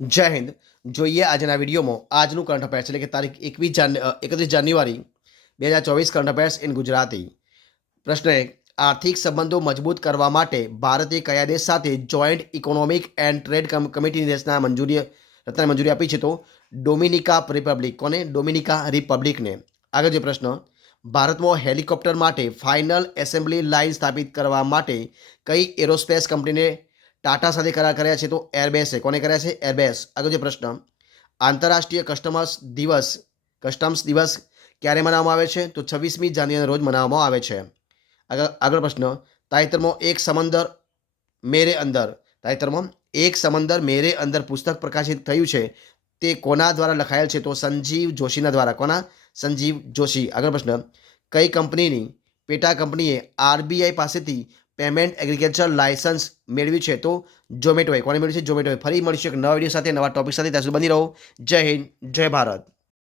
જય હિન્દ। જોઈએ આજના વિડીયોમાં આજનું કરંટ અફેર્સ એટલે કે તારીખ 31 જાન્યુઆરી 2024 કરંટ અફેર્સ ઇન ગુજરાતી। પ્રશ્ન 1, આર્થિક સંબંધો મજબૂત કરવા માટે ભારતે કયા દેશ સાથે જોઈન્ટ ઇકોનોમિક એન્ડ ટ્રેડ કમિટીની રચનાને મંજૂરી આપી છે? તો ડોમિનિકા રિપબ્લિક। કોને? ડોમિનિકા રિપબ્લિકને। આગળ જે પ્રશ્ન, ભારતમાં હેલિકોપ્ટર માટે ફાઇનલ એસેમ્બલી લાઇન સ્થાપિત કરવા માટે કઈ એરોસ્પેસ કંપનીને ટાટા સાથે કરાર કર્યા છે? તો એરબેસે। કોને કર્યા છે? એરબેસ। આગળ જે પ્રશ્ન, આંતરરાષ્ટ્રીય કસ્ટમ્સ દિવસ ક્યારે મનાવવામાં આવે છે? તો 26મી જાન્યુઆરીના રોજ મનાવવામાં આવે છે। આગળ પ્રશ્ન, તાજેતરમાં એક સમંદર મેરે અંદર પુસ્તક પ્રકાશિત થયું છે, તે કોના દ્વારા લખાયેલ છે? તો સંજીવ જોશીના દ્વારા। કોના? સંજીવ જોશી। આગળ પ્રશ્ન, કઈ કંપનીની પેટા કંપનીએ આરબીઆઈ પાસેથી પેમેન્ટ એગ્રીકલ્ચર લાયસન્સ મેળવ્યું છે? તો ઝોમેટોએ। કોને મેળવ્યું છે? ઝોમેટોએ। ફરી મળીશું એક નવા વિડીયો સાથે, નવા ટોપિક સાથે। ત્યાં સુધી બની રહો। જય હિન્દ, જય ભારત।